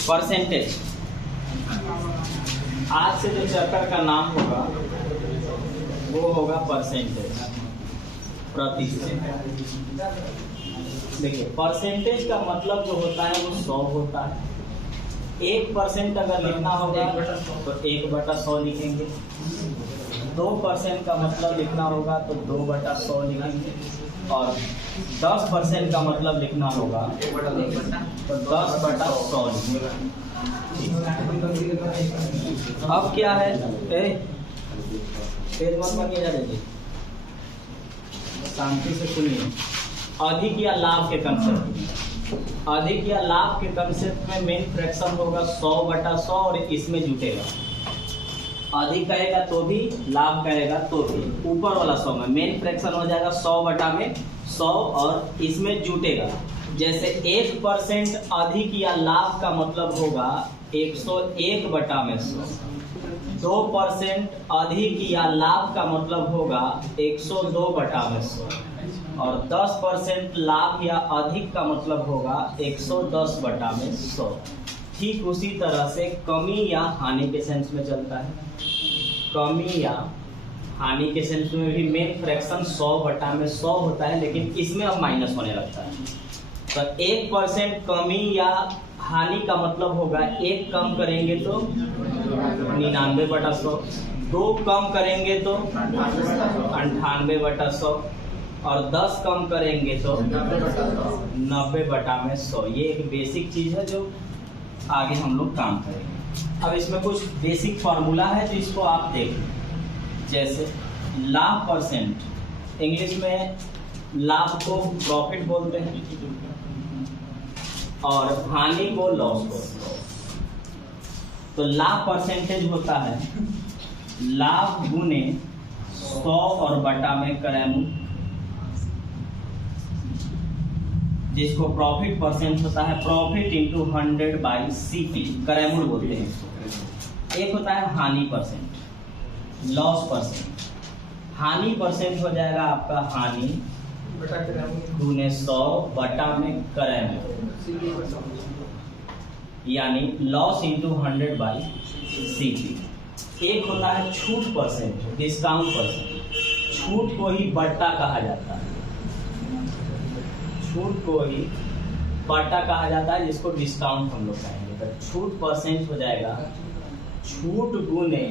Percentage. आज से जो चैप्टर का नाम होगा वो होगा परसेंटेज, प्रतिशत। देखिए परसेंटेज का मतलब जो होता है वो 100 होता है। 1% अगर लिखना होगा तो 1/100 लिखेंगे। 2% का मतलब लिखना होगा तो 2/100 लिखेंगे। और 10% का मतलब लिखना होगा तो 10/100 लिखेंगे। अब क्या है, तेज मत बनिए, जा दीजिए, शांति से सुनिए। अधिक या लाभ के कंसेप्ट, अधिक या लाभ के कंसेप्ट में मेन फ्रैक्शन होगा 100/100 और इसमें जुटेगा। अधिक कहेगा तो भी, लाभ कहेगा तो भी, ऊपर वाला 100 में मेन फ्रैक्शन हो जाएगा 100/100 और इसमें जुटेगा। जैसे 1% अधिक या लाभ का मतलब होगा 101/100। 2% अधिक या लाभ का मतलब होगा 102/100 और 10% लाभ या अधिक का मतलब होगा 110/100। ठीक उसी तरह से कमी या हानि के सेंस में चलता है। कमी या हानि के सेंस में भी मेन फ्रैक्शन 100/100 होता है, लेकिन इसमें अब माइनस होने लगता है। तो 1% कमी या हानि का मतलब होगा 1 कम करेंगे तो 99/100, 2 कम करेंगे तो 98/100 और 10 कम करेंगे तो 90/100। ये एक बेसिक चीज है जो आगे हम लोग काम करेंगे। अब इसमें कुछ बेसिक फार्मूला है तो इसको आप देखें। जैसे लाभ परसेंट, इंग्लिश में लाभ को प्रॉफिट बोलते हैं और हानि को लॉस बोलते हैं। तो लाभ परसेंटेज होता है लाभ गुने 100 और बटा में करैमूल, जिसको प्रॉफिट परसेंट होता है प्रॉफिट इंटू 100/CP, करैमूल बोलते हैं इसको। एक होता है हानि परसेंट, लॉस परसेंट। हानि परसेंट हो जाएगा आपका हानि गुने 100 बटा में करैमूल, यानी लॉस इंटू 100/CP। एक होता है छूट परसेंट, डिस्काउंट परसेंट। छूट को ही बट्टा कहा जाता है, छूट को ही बट्टा कहा जाता है, जिसको डिस्काउंट हम लोग कहेंगे। तो छूट परसेंट हो जाएगा छूट गुने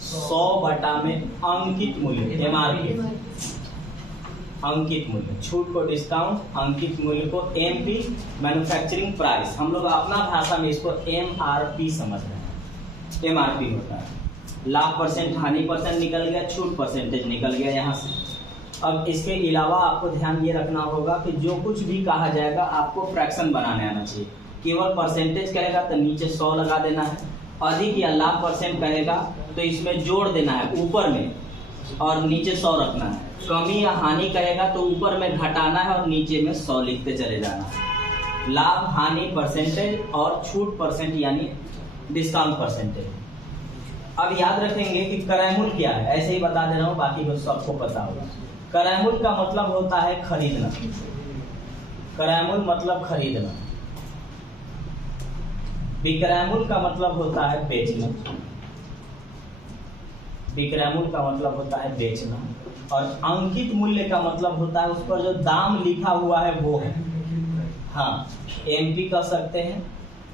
100 बटा में अंकित मूल्य, MRP, अंकित मूल्य। छूट को डिस्काउंट, अंकित मूल्य को MP, मैन्युफैक्चरिंग प्राइस। हम लोग अपना भाषा में इसको MRP समझ रहे हैं। MRP होता है लाभ परसेंट, हानि परसेंट निकल गया, छूट परसेंटेज निकल गया यहाँ से। अब इसके अलावा आपको ध्यान ये रखना होगा कि जो कुछ भी कहा जाएगा आपको फ्रैक्शन बनाने आना चाहिए। केवल परसेंटेज कहेगा तो नीचे 100 लगा देना है। अधिक या लाभ परसेंट कहेगा तो इसमें जोड़ देना है ऊपर में और नीचे 100 रखना है। कमी या हानि कहेगा तो ऊपर में घटाना है और नीचे में 100 लिखते चले जाना है। लाभ हानि परसेंटेज और छूट परसेंट यानी डिस्काउंट परसेंटेज। अब याद रखेंगे कि करैमूल क्या है, ऐसे ही बता दे रहा हूँ, बाकी को सबको पता होगा। करैमूल का मतलब होता है खरीदना। करैमूल मतलब खरीदना। विक्रैमूल का मतलब होता है बेचना। विक्रैमूल का मतलब होता है बेचना। और अंकित मूल्य का मतलब होता है उस पर जो दाम लिखा हुआ है वो है। हाँ, MP कह सकते हैं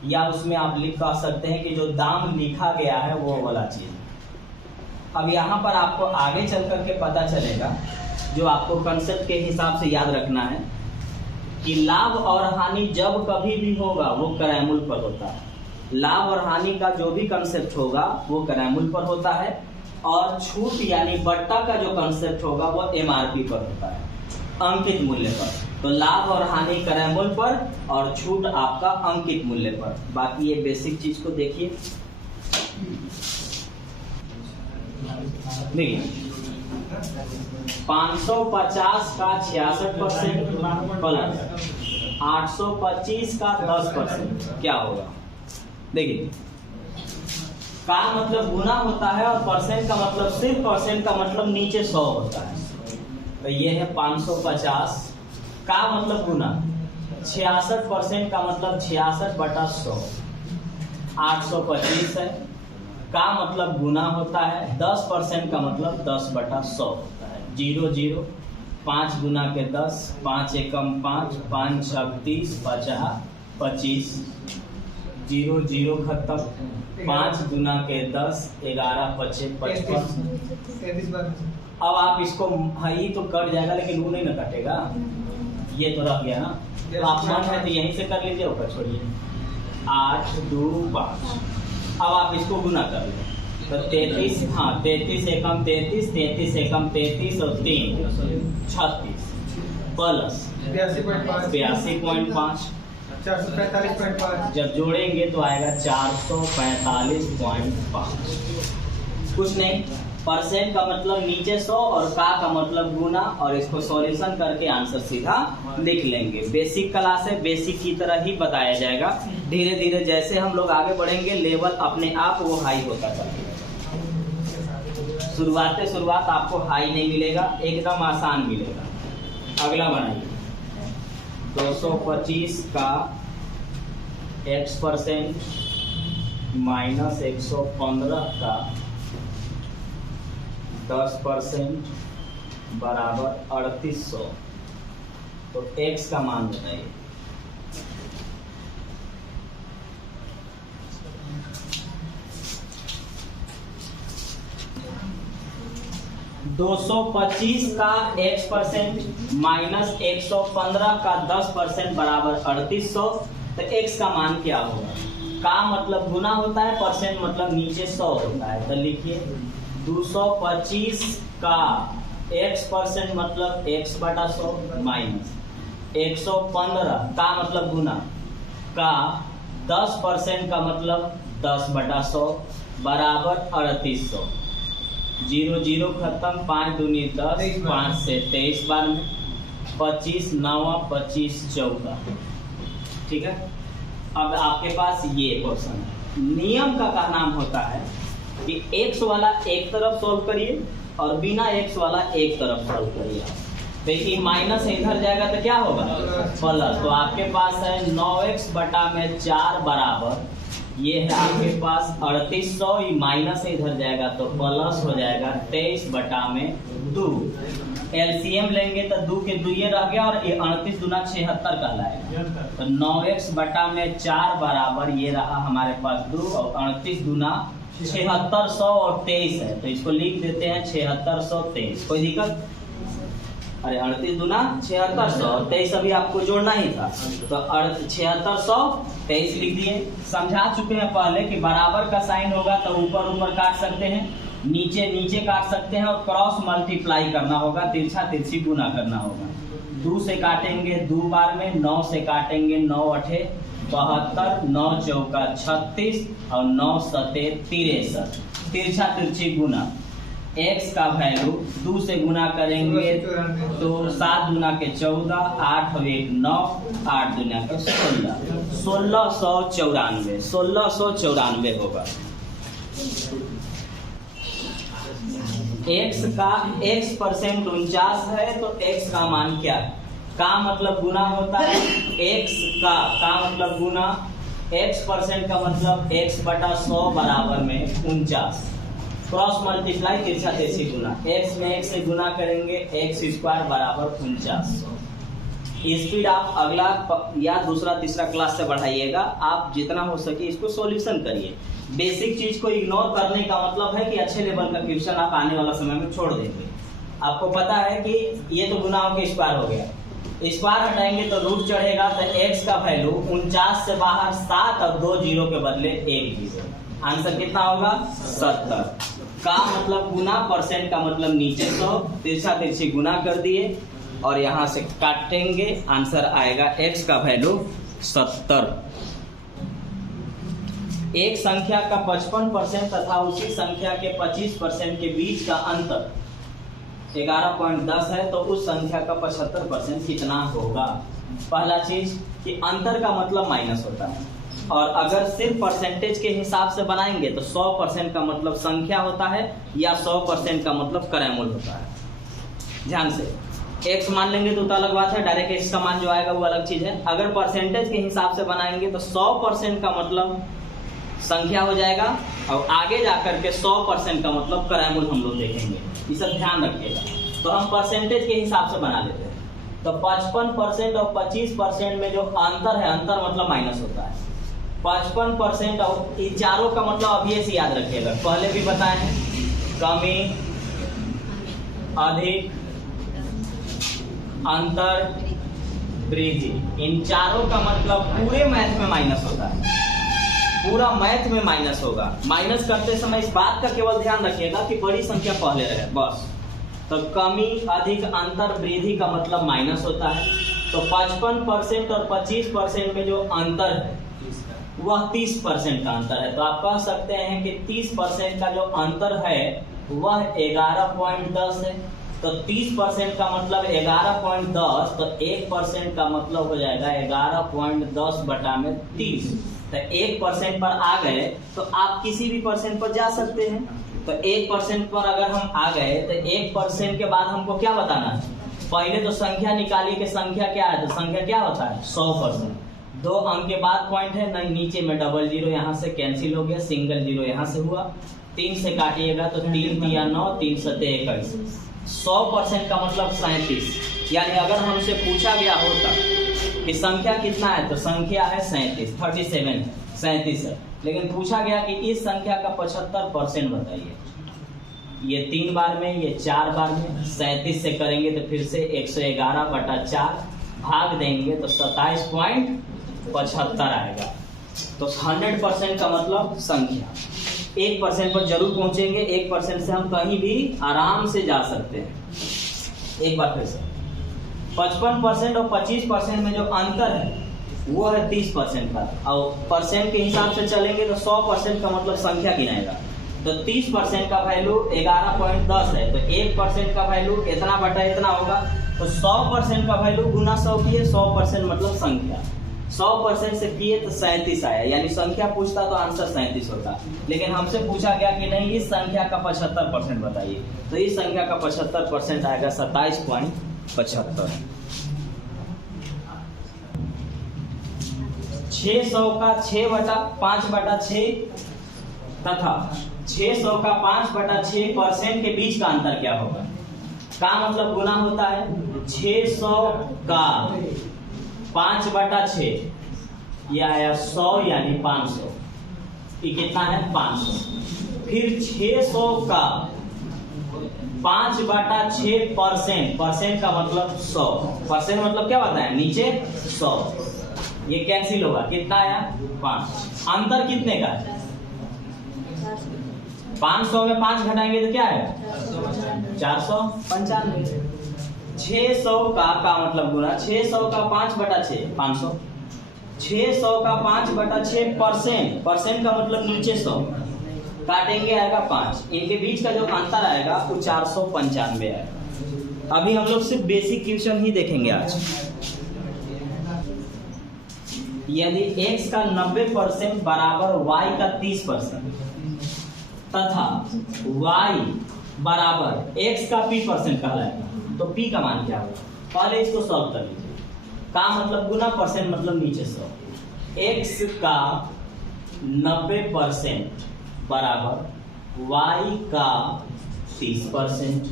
या उसमें आप कह सकते हैं कि जो दाम लिखा गया है वो वाला चीज। अब यहाँ पर आपको आगे चल करके पता चलेगा, जो आपको कंसेप्ट के हिसाब से याद रखना है कि लाभ और हानि जब कभी भी होगा वो करैमूल पर होता है। लाभ और हानि का जो भी कंसेप्ट होगा वो करैमूल पर होता है और छूट यानी बट्टा का जो कंसेप्ट होगा वो MRP पर होता है, अंकित मूल्य पर। तो लाभ और हानि करैमूल पर और छूट आपका अंकित मूल्य पर। बाकी ये बेसिक चीज को देखिए। देखिए 550 का 66% प्लस 825 का 10% क्या होगा। देखिए का मतलब गुना होता है और परसेंट का मतलब, सिर्फ परसेंट का मतलब नीचे 100 होता है। तो ये है 550 का मतलब गुना, 66% का मतलब 66/100 825 है। का मतलब गुना होता है, 10% का मतलब 10/100 होता है। 0 0 5 गुना के 10, 5 एकम 5, 5 छक 30, 50 25, 0 0 खत्म। 5 गुना के 10, 11 25 55। अब आप इसको, हाँ ये तो कट जाएगा लेकिन वो नहीं ना कटेगा, ये तो रह गया ना, तो आप मन है तो यहीं से कर लीजिए, ऊपर छोड़िए। 8 2 5। अब आप इसको गुना कर लो तो 33, हाँ 33 एकम 33, 33 एकम 33 और 3 36 प्लस 82.5, 445.5। जब जोड़ेंगे तो आएगा 445.5। कुछ नहीं, परसेंट का मतलब नीचे 100 और का मतलब गुना, और इसको सॉल्यूशन करके आंसर सीधा लिख लेंगे। बेसिक क्लास है, बेसिक की तरह ही बताया जाएगा। धीरे धीरे जैसे हम लोग आगे बढ़ेंगे लेवल अपने आप वो हाई होता चलेगा। शुरुआत आपको हाई नहीं मिलेगा, एकदम आसान मिलेगा। अगला बनाइए, 225 का x% माइनस 115 का 10% बराबर 3800। तो x का मान बताइए। $225 का x% माइनस 115 का 10% बराबर 3800। तो x का मान क्या होगा? का मतलब गुना होता है, परसेंट मतलब नीचे 100 होता है। तो लिखिए 225 का x% मतलब x/100 माइनस 115 का मतलब गुना का 10% का मतलब 10/100 बराबर 3800। 0 0 खत्म, 5 दूनी 10, 5 से 23 बार में 25 9 25 14। ठीक है, अब आपके पास ये क्वेश्चन है। नियम का नाम होता है कि x वाला एक तरफ सॉल्व करिए और बिना x वाला एक तरफ सॉल्व करिए। देखिए माइनस इधर जाएगा तो क्या होगा? प्लस। तो आपके पास है 9x/4 बराबर, ये है आपके पास 3800, माइनस इधर जाएगा तो प्लस हो जाएगा 23/2। एलसीएम लेंगे तो 2 के 2 ये रह गया और ये 38 दूना 76 कहलाएगा। तो 9x/4 बराबर ये रहा हमारे पास 2 और 38 दूना 7600 और 23 है, तो इसको लिख देते हैं 7623। कोई दिक्कत? अरे 38 दूना 7600 और 23 अभी आपको जोड़ना ही था, तो 7623 लिख दिए। समझा चुके हैं पहले कि बराबर का साइन होगा तो ऊपर ऊपर काट सकते हैं, नीचे नीचे काट सकते हैं, और क्रॉस मल्टीप्लाई करना होगा, तिरछा तिरछी गुना करना होगा। 2 से काटेंगे 2 बार में, 9 से काटेंगे 9 8 72, 9 चौका 36 और 9 7 63, तिरछा तिरछी गुना। x का वैल्यू 2 से गुना करेंगे तो 7 गुना के 14, 8 और 1 9, 8 गुना के 16, 1694 होगा। x का x% 49 है तो x का मान क्या है? का मतलब गुना होता है, x का मतलब गुना, x% का मतलब x/100 बराबर में 49, क्रॉस मल्टीप्लाई तिरछा तिरछी गुना। x में x से गुना करेंगे, x² बराबर 49। स्पीड आप अगला या दूसरा तीसरा क्लास से बढ़ाइएगा, आप जितना हो सके इसको सॉल्यूशन करिए। बेसिक चीज को इग्नोर करने का मतलब है कि अच्छे लेवल का क्वेश्चन आप आने वाला समय में छोड़ देंगे। आपको पता है कि ये तो गुना होकर स्क्वायर हो गया, स्क्वायर हटाएंगे तो रूट चढ़ेगा, तो x का वैल्यू 49 से बाहर 7 और 2 जीरो के बदले 1 जीरो। आंसर कितना होगा? 70। का मतलब गुना, परसेंट का मतलब नीचे 100, तिरछा तिरछी गुना कर दिए और यहाँ से काटेंगे, आंसर आएगा x का वैल्यू 70। एक संख्या का 55% तथा उसी संख्या के 25% के बीच का अंतर 11.10 है तो उस संख्या का 75% कितना होगा? पहला चीज कि अंतर का मतलब माइनस होता है, और अगर सिर्फ परसेंटेज के हिसाब से बनाएंगे तो 100% का मतलब संख्या होता है या 100% का मतलब क्रयमूल होता है। ध्यान से x मान लेंगे तो अलग बात है, डायरेक्ट x का मान जो आएगा वो अलग चीज है। अगर परसेंटेज के हिसाब से बनाएंगे तो 100% का मतलब संख्या हो जाएगा, और आगे जाकर के 100% का मतलब क्राइमूल हम लोग देखेंगे, ये सब ध्यान रखिएगा। तो हम परसेंटेज के हिसाब से बना लेते हैं। तो 55% और 25% में जो अंतर है, अंतर मतलब माइनस होता है। 55% और इन चारों का मतलब अभी से याद रखिएगा, पहले भी बताए हैं, कमी, अधिक, अंतर, वृद्धि, इन चारों का मतलब पूरे मैथ में माइनस होता है, पूरा मैथ में माइनस होगा। माइनस करते समय इस बात का केवल ध्यान रखिएगा कि बड़ी संख्या पहले रहे, बस। तो कमी, अधिक, अंतर, वृद्धि का मतलब माइनस होता है। तो 55% और 25% में जो अंतर है वह 30% का अंतर है। तो आप कह सकते हैं कि 30% का जो अंतर है वह 11.10 है। तो 30% का मतलब 11.10, तो 1% का मतलब हो जाएगा 11.10 बटा में 30। तो 1% पर आ गए तो आप किसी भी परसेंट पर जा सकते हैं। तो 1% पर अगर हम आ गए तो 1% के बाद हमको क्या बताना है, पहले तो संख्या निकालिए कि संख्या क्या है। तो संख्या क्या होता है, 100%। 2 अंक के बाद पॉइंट है, नहीं नीचे में डबल जीरो यहाँ से कैंसिल हो गया, सिंगल जीरो यहाँ से हुआ, 3 से काटिएगा तो 3 दिया 9, 3 सत्ते 21। 100% का मतलब 37। यानी अगर हमसे पूछा गया होता कि संख्या कितना है, तो संख्या है 37 है, 37 है। लेकिन पूछा गया कि इस संख्या का 75% बताइए। ये 3 बार में, ये 4 बार में, 37 से करेंगे तो फिर से 111 बटा 4 भाग देंगे तो 27.75 आएगा। तो 100% का मतलब संख्या। 1% पर जरूर पहुंचेंगे, 1% से हम कहीं भी आराम से जा सकते हैं। एक बार फिर से 55% और 25% में जो अंतर है वो है 30% का, और परसेंट के हिसाब से चलेंगे तो 100% का मतलब संख्या गिनाएगा। तो 30% का वैल्यू 11.10 है, तो 1% का वैल्यू इतना बटा इतना होगा। तो 100% का वैल्यू गुना 100 किए, 100% मतलब संख्या। 100% से किए तो 37 आया, यानी संख्या पूछता तो आंसर 37 होता। लेकिन हमसे पूछा गया कि नहीं इस संख्या का 75% बताइए, तो इस संख्या का 75% आएगा 27.75। 600 का 5/6 तथा 600 का 5/6% के बीच का अंतर क्या होगा। का मतलब गुना होता है, 600 का 5/6 यह आया 100 यानी 500, ये कितना है 500। फिर 600 का 5/6% परसेंट का मतलब 100, परसेंट मतलब क्या होता है नीचे 100, ये कैंसिल होगा, कितना आया 5। अंतर कितने का है, 500 में 5 घटाएंगे तो क्या है 495। 600 का मतलब गुना 600 का 5/6 500। 600 का 5/6 परसेंट का मतलब नीचे 100 काटेंगे आएगा 5, इनके बीच का जो अंतर आएगा वो 495 आएगा। अभी हम लोग सिर्फ बेसिक क्वेश्चन ही देखेंगे आज। यदि x का 90% बराबर y का 30% तथा y बराबर x का p% कहलाएगा, तो p का मान क्या होगा। पहले इसको सॉल्व कर लीजिए। का मतलब गुना, परसेंट मतलब नीचे 100। x का 90% बराबर y का 30%,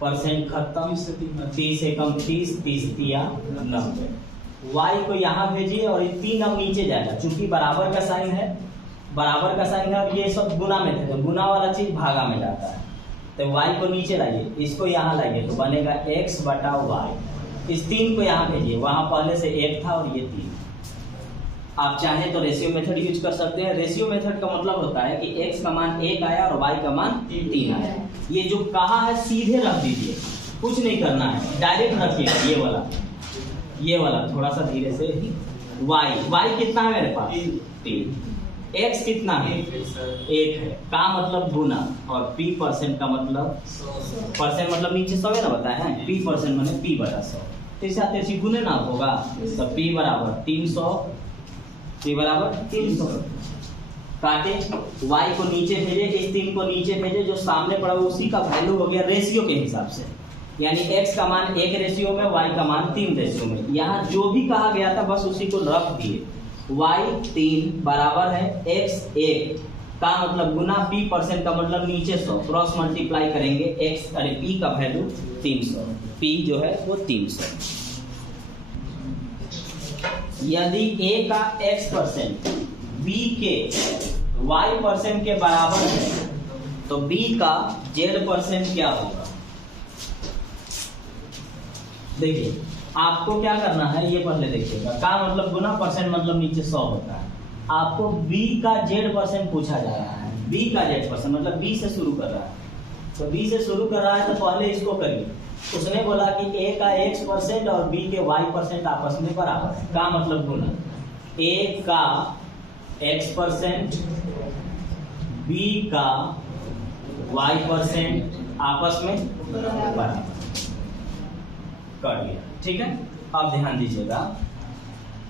परसेंट खत्म, 30 एकम 30, 30 दिया 90। y को यहाँ भेजिए और ये 3 अब नीचे जाएगा, चूंकि बराबर का साइन है, बराबर का साइन है, और ये सब गुना में थे तो गुना वाला चीज भागा में जाता है। तो y को नीचे लाइए, इसको यहाँ लाइए तो बनेगा x बटा y। इस 3 को यहाँ भेजिए, वहां पहले से 1 था और ये 3। आप चाहें तो रेशियो मेथड यूज कर सकते हैं। रेशियो मेथड का मतलब होता है कि x का मान 1 आया और y का मान 3 आया। ये जो कहा है सीधे रख दीजिए, कुछ नहीं करना है, डायरेक्ट रखिएगा। ये वाला थोड़ा सा धीरे से। y कितना है मेरे पास 3, x कितना है 1 है, का मतलब गुना, और p% का मतलब परसेंट मतलब नीचे 100 है ना बताया है, p% माने p/100। तेजी गुने ना होगा तो p बराबर 300, p बराबर 300 काटे। y को नीचे भेजे, इस 3 को नीचे भेजे, जो सामने पड़ा उसी का वैल्यू हो गया रेशियो के हिसाब से, यानी x का मान 1 रेशियो में, y का मान 3 रेशियो में। यहाँ जो भी कहा गया था बस उसी को रख दिए। y3 बराबर है x1 का मतलब गुना p परसेंट का मतलब नीचे 100 क्रॉस मल्टीप्लाई करेंगे x अरे p का वैल्यू 300, p जो है वो 300। यदि a का x परसेंट b के y परसेंट के बराबर है तो b का z परसेंट क्या होगा? देखिए आपको क्या करना है ये पहले देखिएगा। का मतलब गुना परसेंट मतलब नीचे 100 होता है। आपको b का z परसेंट पूछा जा रहा है। b का z परसेंट मतलब b से शुरू कर रहा है, तो b से शुरू कर रहा है तो पहले इसको करिए। उसने बोला कि a का x परसेंट और b के y परसेंट आपस में बराबर है। का मतलब गुना a का x परसेंट b का y परसेंट आपस में बराबर कर दिया। ठीक है, अब ध्यान दीजिएगा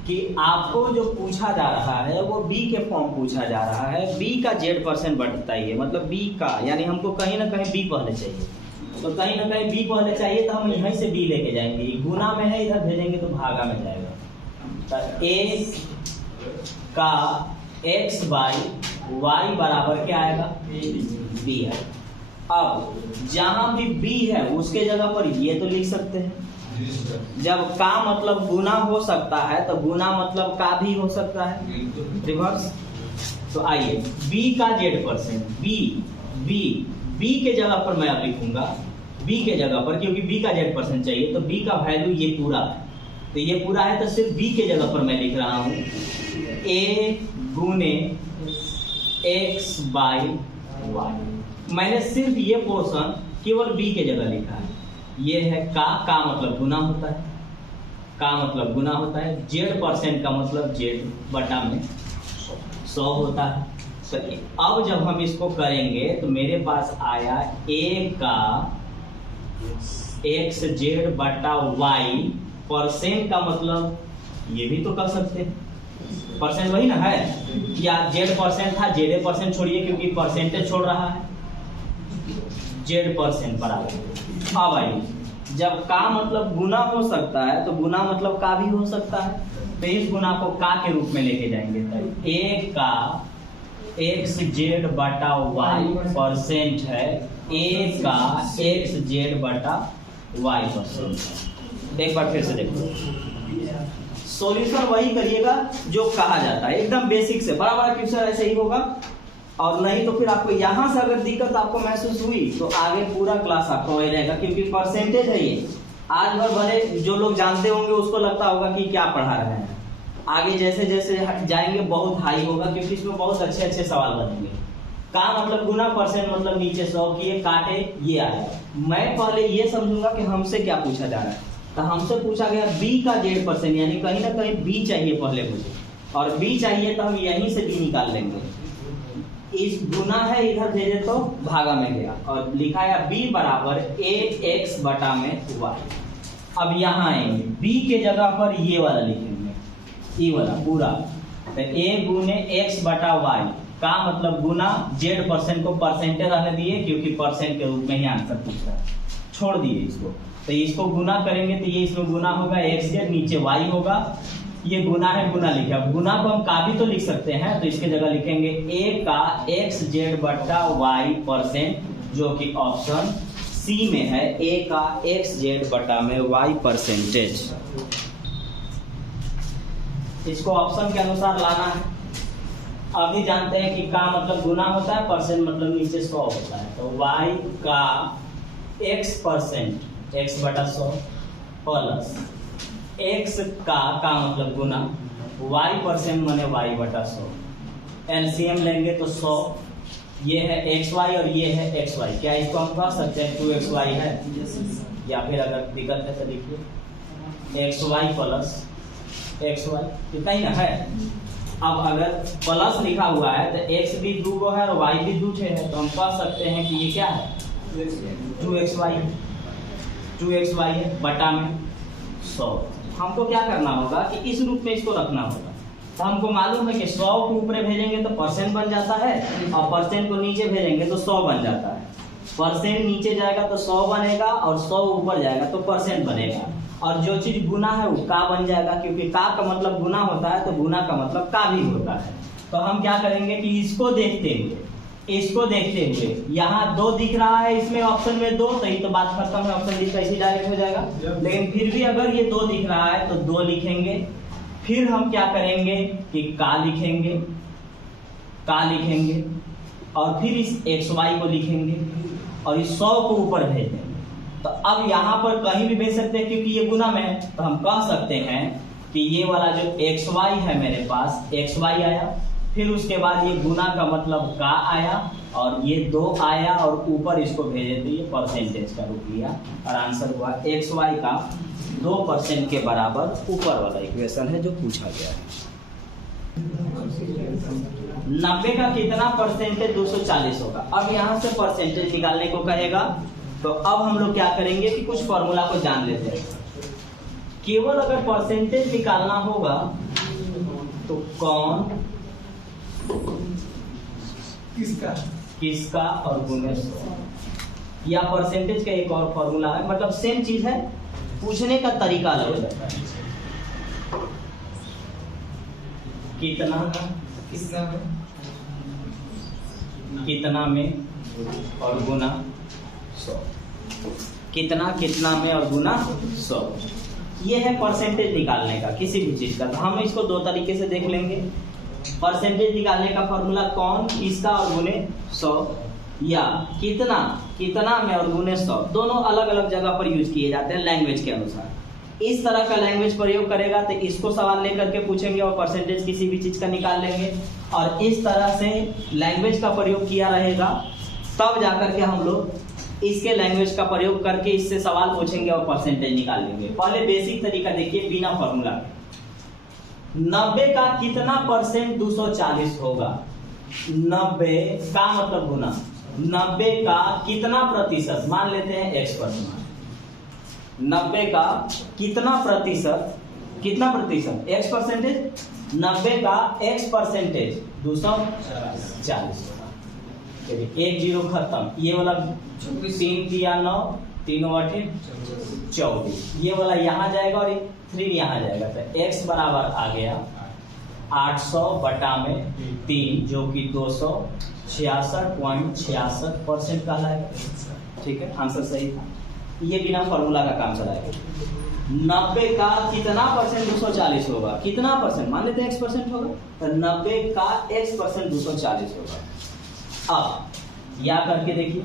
कि आपको जो पूछा जा रहा है वो b के फॉर्म पूछा जा रहा है। b का z परसेंट बताइए, मतलब b का, यानी हमको कहीं ना कहीं b पहले चाहिए, तो कहीं ना कहीं b पहले चाहिए तो हम यहीं से b लेके जाएंगे। गुना में है, इधर भेजेंगे तो भागा में जाएगा। तो a का x बाई y बराबर क्या आएगा? b है। अब जहां भी b है उसके जगह पर ये तो लिख सकते हैं। जब का मतलब गुना हो सकता है तो गुना मतलब का भी हो सकता है, रिवर्स। तो आइए b का z परसेंट, b के जगह पर मैं अब लिखूंगा b के जगह पर, क्योंकि b का z परसेंट चाहिए तो b का वैल्यू ये पूरा है, तो ये पूरा है तो सिर्फ b के जगह पर मैं लिख रहा हूँ a गुने x बाई y। मैंने सिर्फ ये पोर्शन केवल b के जगह लिखा है। ये है का मतलब गुना होता है, का मतलब गुना होता है। z परसेंट का मतलब z बटा में 100 होता है। तो अब जब हम इसको करेंगे तो मेरे पास आया a का x z बटा y परसेंट का मतलब ये भी तो कर सकते हैं, परसेंट वही ना है, या z परसेंट था, z परसेंट छोड़िए क्योंकि परसेंटेज छोड़ रहा है, z परसेंट बराबर। अब आइए जब का मतलब गुना हो सकता है तो गुना मतलब का भी हो सकता है, तो इस गुना को का के रूप में लेके जाएंगे। तो a का x z बटा y परसेंट है, a का x z बटा y परसेंट। एक बार फिर से देखो, सॉल्यूशन वही करिएगा जो कहा जाता है, एकदम बेसिक से। बड़ा बड़ा क्वेश्चन ऐसे ही होगा, और नहीं तो फिर आपको यहाँ से अगर दिक्कत आपको महसूस हुई तो आगे पूरा क्लास आपका वही रहेगा, क्योंकि परसेंटेज है ये। आज भर भले जो लोग जानते होंगे उसको लगता होगा कि क्या पढ़ा रहे हैं, आगे जैसे जैसे जाएंगे बहुत हाई होगा, क्योंकि इसमें बहुत अच्छे अच्छे सवाल बनेंगे। का मतलब गुना, परसेंट मतलब नीचे 100 किए काटे ये आया। मैं पहले ये समझूंगा कि हमसे क्या पूछा जा रहा है, तो हमसे पूछा गया b का z परसेंट, यानी कहीं ना कहीं b चाहिए पहले मुझे, और b चाहिए तो हम यहीं से b निकाल लेंगे। इस गुना है इधर भेजे तो भागा में गया, और लिखा है b बराबर ax बटा में y। अब यहाँ आएंगे b के जगह पर ये वाला लिखेंगे, ये वाला पूरा, तो a गुने x बटा y का मतलब गुना z परसेंट को परसेंटेज रहने दिए, क्योंकि परसेंट के रूप में ही आंसर पूछा है, छोड़ दिए इसको। तो इसको गुना करेंगे तो ये इसमें गुना होगा, xz नीचे y होगा, ये गुना है, गुना लिखा। गुना को हम का भी तो लिख सकते हैं, तो इसके जगह लिखेंगे a का xz बटा y परसेंट, जो कि ऑप्शन सी में है, a का xz बटा में y परसेंटेज। इसको ऑप्शन के अनुसार लाना है। अभी जानते हैं कि का मतलब गुना होता है, परसेंट मतलब नीचे 100 होता है, तो y का x परसेंट x बटा 100 प्लस x का मतलब गुना y परसेंट माने y बटा 100। एलसीएम लेंगे तो 100, ये है xy और ये है xy। क्या इसको हम कह सकते हैं 2xy है, या फिर अगर दिक्कत है तो लिखिए xy प्लस xy, इतना ही ना है। अब अगर प्लस लिखा हुआ है तो x भी 2 गो है और y भी 2 है, तो हम कह सकते हैं कि ये क्या है 2xy है बटा में 100। हमको क्या करना होगा कि इस रूप में इसको रखना होगा। तो हमको मालूम है कि 100 को ऊपर भेजेंगे तो परसेंट बन जाता है, और परसेंट को नीचे भेजेंगे तो 100 बन जाता है। परसेंट नीचे जाएगा तो 100 बनेगा, और 100 ऊपर जाएगा तो परसेंट बनेगा। और जो चीज गुना है वो का बन जाएगा, क्योंकि का मतलब गुना होता है तो गुना का मतलब का भी होता है। तो हम क्या करेंगे कि इसको देखते हुए यहाँ 2 दिख रहा है, इसमें ऑप्शन में 2, तो ये तो बात खत्म है, ऑप्शन डी कैसे डायरेक्ट हो जाएगा। लेकिन फिर भी अगर ये 2 दिख रहा है तो 2 लिखेंगे। फिर हम क्या करेंगे कि का लिखेंगे और फिर इस XY को लिखेंगे और इस 100 को ऊपर भेज देंगे। तो अब यहाँ पर कहीं भी भेज सकते हैं क्योंकि ये गुना में है, तो हम कह सकते हैं कि ये वाला जो XY है मेरे पास XY आया, फिर उसके बाद ये गुना का मतलब का आया और ये 2 आया और ऊपर इसको भेजे तो ये परसेंटेज का रूप लिया और आंसर हुआ XY का 2% के बराबर ऊपर वाला इक्वेशन है जो पूछा गया है। 90 का कितना परसेंटेज 240 होगा। अब यहाँ से परसेंटेज निकालने को कहेगा, तो अब हम लोग क्या करेंगे कि कुछ फॉर्मूला को जान लेते हैं। केवल अगर परसेंटेज निकालना होगा तो कौन किसका और गुणे 100, या परसेंटेज का एक और फॉर्मूला है, मतलब सेम चीज है, पूछने का तरीका अलग हो जाता है। कितना में और गुना 100, कितना में और गुना 100, ये है परसेंटेज निकालने का किसी भी चीज का। तो हम इसको 2 तरीके से देख लेंगे। परसेंटेज निकालने का फॉर्मूला कौन किसका और गुने 100, या कितना में और गुने 100, दोनों अलग अलग जगह पर यूज किए जाते हैं लैंग्वेज के अनुसार। इस तरह का लैंग्वेज प्रयोग करेगा तो इसको सवाल लेकर के पूछेंगे और परसेंटेज किसी भी चीज का निकाल लेंगे, और इस तरह से लैंग्वेज का प्रयोग किया रहेगा तब जाकर के हम लोग इसके लैंग्वेज का प्रयोग करके इससे सवाल पूछेंगे और परसेंटेज निकाल लेंगे। पहले बेसिक तरीका देखिए बिना फॉर्मूला के। 90 का कितना परसेंट 240 होगा। 90 का मतलब गुना, 90 का कितना प्रतिशत, मान लेते हैं X%। 90 का कितना प्रतिशत X परसेंटेज, 90 का X परसेंटेज 240 होगा। चलिए 1 0 खत्म, ये वाला 3 दिया 9, 3 8 24, ये वाला यहाँ जाएगा और 3 यहाँ जाएगा, तो X बराबर आ गया 800 बटा में 3 जो कि 266.66% कहलाएगा। ठीक है, आंसर सही था। ये बिना फॉर्मूला का काम चलाएगा। 90 का कितना परसेंट 240 होगा, कितना परसेंट, मान लेते हैं X% होगा, तो 90 का X% 240 होगा। अब या करके देखिए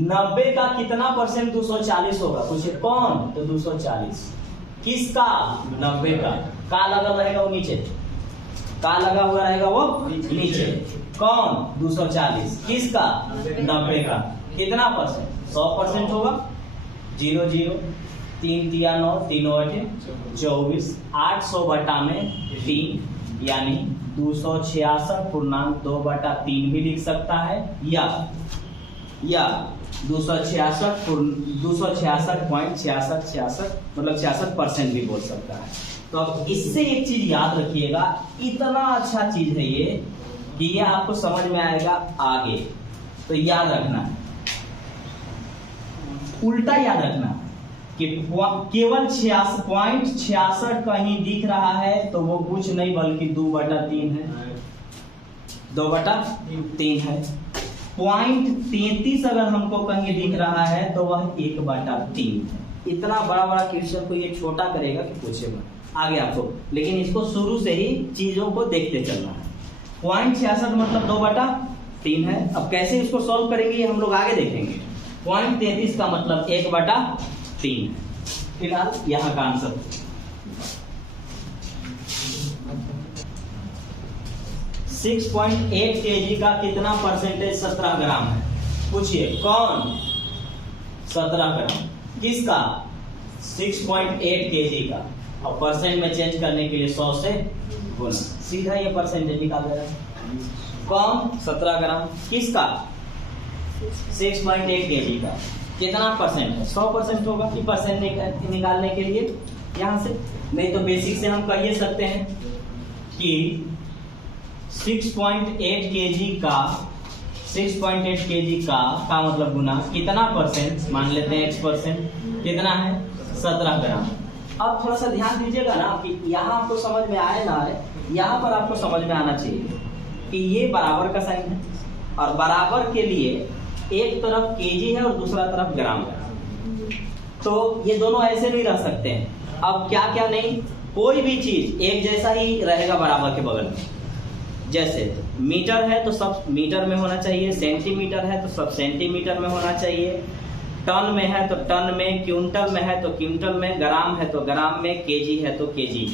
90 का कितना परसेंट 240 होगा, पूछे कौन, तो 240 किसका, 90 का लगा रहेगा वो नीचे, का लगा हुआ रहेगा वो नीचे, कौन 240 किसका, 90 का, कितना परसेंट 100% होगा। 0 0 3 दिया 9, 3 8 24, 800 बटा में 3 यानी 266.2/3 भी लिख सकता है, या 266.6666 मतलब 66% भी बोल सकता है। तो अब इससे एक चीज याद रखिएगा, इतना अच्छा चीज है ये कि ये आपको समझ में आएगा आगे, तो याद रखना है, उल्टा याद रखना कि केवल 66.66 कहीं दिख रहा है तो वो कुछ नहीं बल्कि 2/3 है, 2/3 है। 0.33 अगर हमको कहीं दिख रहा है तो वह 1/3 है। इतना बड़ा बड़ा क्वेश्चन को ये छोटा करेगा कि पूछेगा आगे आपको, लेकिन इसको शुरू से ही चीजों को देखते चलना है। 0.66 मतलब 2/3 है। अब कैसे इसको सॉल्व करेंगे ये हम लोग आगे देखेंगे। 0.33 का मतलब 1/3 है। फिलहाल यहाँ का आंसर 6.8 kg का कितना परसेंटेज 17 ग्राम है, पूछिए कौन, 17 ग्राम किसका, 6.8 kg का, और परसेंट में चेंज करने के लिए 100 से गुना, सीधा ये परसेंटेज निकाल देगा। कौन, 17 ग्राम किसका, 6.8 kg का, कितना परसेंट है, 100% होगा। कि परसेंट निकालने के लिए यहाँ से, नहीं तो बेसिक से हम कह सकते हैं कि 6.8 kg का मतलब गुना कितना परसेंट, मान लेते हैं X%, कितना है 17 ग्राम। अब थोड़ा सा ध्यान दीजिएगा ना कि यहाँ आपको समझ में आए ना आए, यहाँ पर आपको समझ में आना चाहिए कि ये बराबर का साइन है और बराबर के लिए एक तरफ केजी है और दूसरा तरफ ग्राम है, तो ये दोनों ऐसे नहीं रह सकते हैं। अब क्या क्या नहीं, कोई भी चीज एक जैसा ही रहेगा बराबर के बगल में। जैसे मीटर है तो सब मीटर में होना चाहिए, सेंटीमीटर है तो सब सेंटीमीटर में होना चाहिए, टन में है तो टन में, क्विंटल में है तो क्विंटल में, ग्राम है तो ग्राम में, केजी है तो केजी।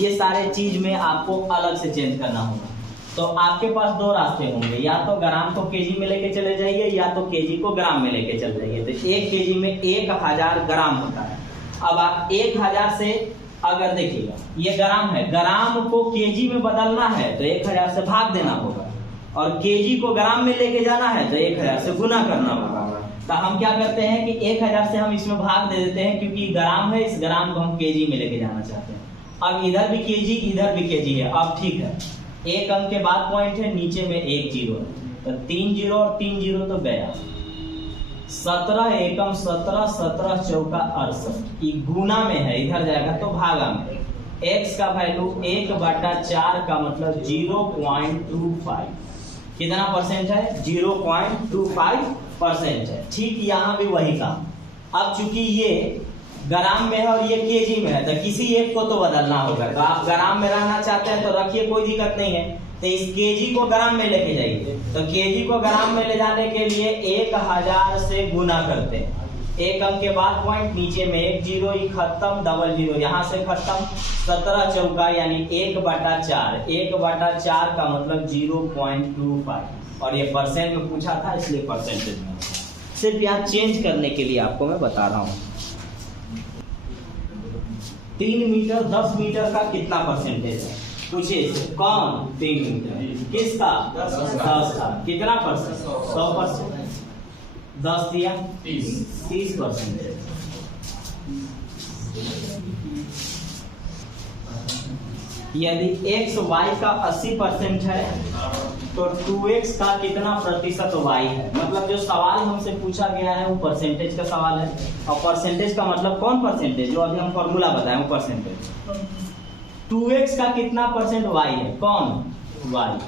ये सारे चीज में आपको अलग से चेंज करना होगा। तो आपके पास दो रास्ते होंगे, या तो ग्राम को केजी में लेके चले जाइए या तो केजी को ग्राम में लेके चले जाइए। तो 1 केजी में 1000 ग्राम होता है। अब आप 1000 से अगर देखिएगा ये ग्राम है, ग्राम को केजी में बदलना है तो 1000 से भाग देना होगा, और केजी को ग्राम में लेके जाना है तो 1000 से गुना करना होगा। तो हम क्या करते हैं कि 1000 से हम इसमें भाग दे देते हैं, क्योंकि ग्राम है, इस ग्राम को हम केजी में लेके जाना चाहते हैं। अब इधर भी केजी इधर भी केजी है। अब ठीक है, एक अंक के बाद पॉइंट है, नीचे में 1 जीरो है, तो 3 जीरो और 3 जीरो तो गया। 17 एकम 17, 17 चौका 68, ये गुना में है, इधर जाएगा तो भागा में। x का वैल्यू 1/4 का मतलब 0.25, कितना परसेंट है? 0.25% है। ठीक यहाँ भी वही काम। अब चूंकि ये ग्राम में है और ये केजी में है, तो किसी एक को तो बदलना होगा। तो आप ग्राम में रहना चाहते हैं तो रखिए, कोई दिक्कत नहीं है। तो इस केजी को ग्राम में लेके जाइए, तो केजी को ग्राम में ले जाने के लिए 1000 से गुना करते हैं। एक अंक के बाद पॉइंट, नीचे में 1 जीरो, ही खत्म, डबल जीरो यहाँ से खत्म। 17 चौका यानी 1/4, 1/4 का मतलब 0.25, और ये परसेंट में पूछा था इसलिए परसेंटेज में। सिर्फ यहाँ चेंज करने के लिए आपको मैं बता रहा हूँ। 3 मीटर 10 मीटर का कितना परसेंटेज है? पूछिए इसे। कौन? 3 मीटर। किसका? 10 का। कितना परसेंट? 100%। 10 दिया 30%। यदि x y का 80% है तो 2x का कितना प्रतिशत y है? मतलब जो सवाल हमसे पूछा गया है वो परसेंटेज का सवाल है, और परसेंटेज का मतलब कौन परसेंटेज? जो अभी हम फॉर्मूला बताएं वो परसेंटेज। 2x का कितना परसेंट y है? कौन? y।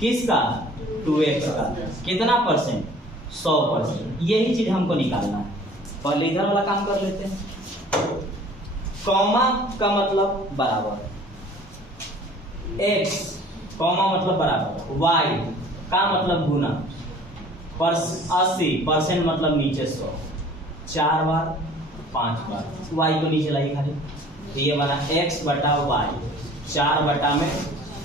किसका? 2x का। कितना परसेंट? 100%। यही चीज हमको निकालना है। पहले इधर वाला काम कर लेते हैं। कॉमा का मतलब बराबर, x कॉमा मतलब बराबर, y का मतलब गुना, 80% मतलब नीचे 100, 4 बार 5 बार, y को नीचे लाइए खाली। तो ये बना x बटा y, 4 बटा में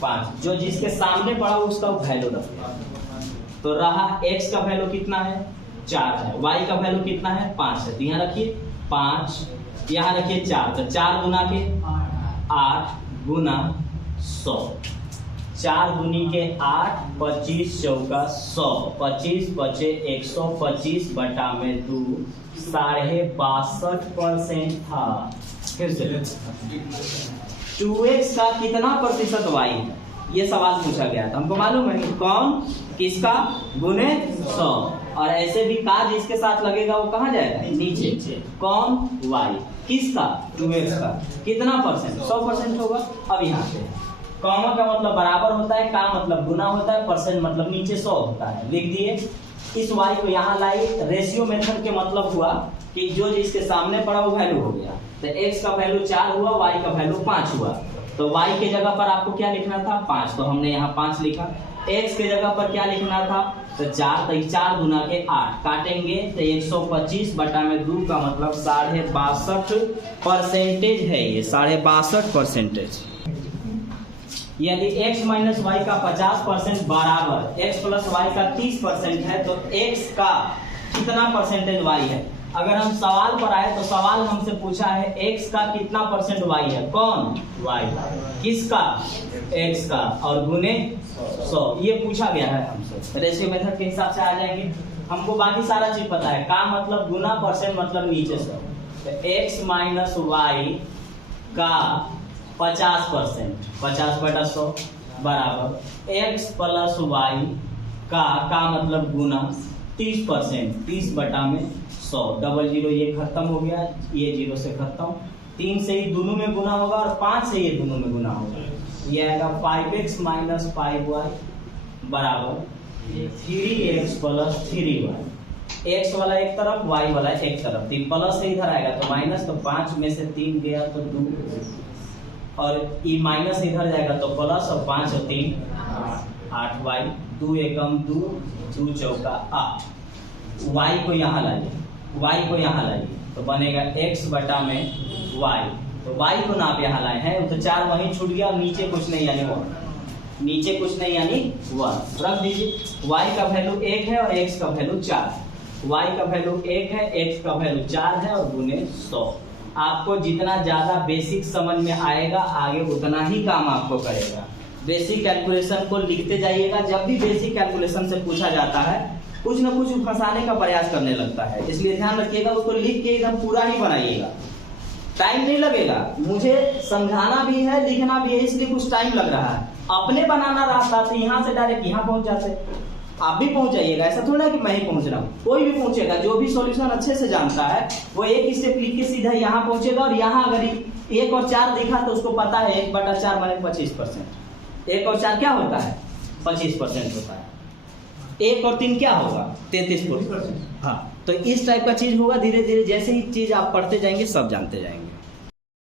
5, जो जिसके सामने पड़ा उसका वैल्यू रखना। तो रहा x का वैल्यू कितना है? 4 है, y का वैल्यू कितना है? 5 है। तो यहाँ रखिए 5, यहाँ रखिए 4, तो 4 गुना के 8 गुना 100, 4 दूनी के 8, 25 चौका 100, 25 बचे 125 बटा में 2, 62.5% था। फिर से 2x का कितना प्रतिशत y है? ये सवाल पूछा गया था, हमको मालूम है कौन किसका गुने 100, और ऐसे भी का जिसके साथ लगेगा वो कहाँ जाएगा? नीचे। कौन? y। किसका? 2x का। कितना परसेंट? 100% होगा। अब यहाँ पे कॉमा का मतलब बराबर होता है, का मतलब गुना होता है, परसेंट मतलब नीचे 100 होता है। लिख दिए। इस y को यहाँ लाइए। रेशियो मेथड के मतलब हुआ कि जो जिसके सामने पड़ा वो वैल्यू हो गया। तो x का वैल्यू 4 हुआ, y का वैल्यू 5 हुआ। तो y के जगह पर आपको क्या लिखना था? 5, तो हमने यहाँ 5 लिखा। x के जगह पर क्या लिखना था? तो 4, तो 4 गुना के 8 काटेंगे तो 125 बटा में 2 का मतलब 62.5% है। ये 62.5%। यदि x माइनस वाई का 50% बराबर x प्लस वाई का 30% है तो x का कितना परसेंटेज y है? अगर हम सवाल पर आए तो सवाल हमसे पूछा है x का कितना परसेंट y है? कौन? y। किसका? x का, और गुने 100, ये पूछा गया है हमसे। रेशियो मेथड के हिसाब से आ जाएंगे। हमको बाकी सारा चीज पता है, का मतलब गुना, परसेंट मतलब नीचे 100। तो x माइनस वाई का 50%, 50 बटा 100 बराबर x प्लस वाई का मतलब गुना 30%, 30/100, डबल जीरो ये खत्म हो गया, ये जीरो से खत्म, 3 से ही दोनों में गुना होगा और 5 से ये दोनों में गुना होगा। ये आएगा 5x - 5y बराबर 3x + 3y। x वाला एक तरफ, y वाला एक तरफ, तो प्लस से इधर आएगा तो माइनस, तो 5 में से 3 गया तो 2, और ये माइनस इधर जाएगा तो प्लस, और 5 और 3 8y, 2 एकम 2, 2 चौका 8। y को यहाँ लाइए, y को यहाँ लाइए तो बनेगा x बटा में y, तो y को नाप यहाँ लाए हैं, तो 4 वहीं छूट गया और नीचे कुछ नहीं यानी 1, नीचे कुछ नहीं यानी 1 रख दीजिए। y का वैल्यू 1 है और x का वैल्यू 4, y का वैल्यू 1 है, x का वैल्यू 4 है और गुने 100। आपको जितना ज्यादा बेसिक समझ में आएगा आगे उतना ही काम आपको करेगा। बेसिक कैलकुलेशन को लिखते जाइएगा, जब भी बेसिक कैलकुलेशन से पूछा जाता है कुछ न कुछ फंसाने का प्रयास करने लगता है, इसलिए ध्यान रखिएगा, उसको लिख के एकदम पूरा ही बनाइएगा। टाइम नहीं लगेगा, मुझे समझाना भी है लिखना भी है, इसलिए कुछ टाइम लग रहा है। अपने बनाना रहता तो यहाँ से डायरेक्ट यहाँ पहुंच जाते, आप भी पहुंच जाइएगा, ऐसा थोड़ा है कि मैं ही पहुंच रहा हूँ, कोई भी पहुंचेगा। जो भी सॉल्यूशन अच्छे से जानता है वो एक स्टेप लिख के सीधा यहाँ पहुंचेगा, और यहाँ अगर 1 और 4 दिखा तो उसको पता है 1/4 माने 25%, 1 और 4 क्या होता है 25% होता है, 1 और 3 क्या होगा 33%। हाँ, तो इस टाइप का चीज होगा, धीरे धीरे जैसे ही चीज आप पढ़ते जाएंगे सब जानते जाएंगे।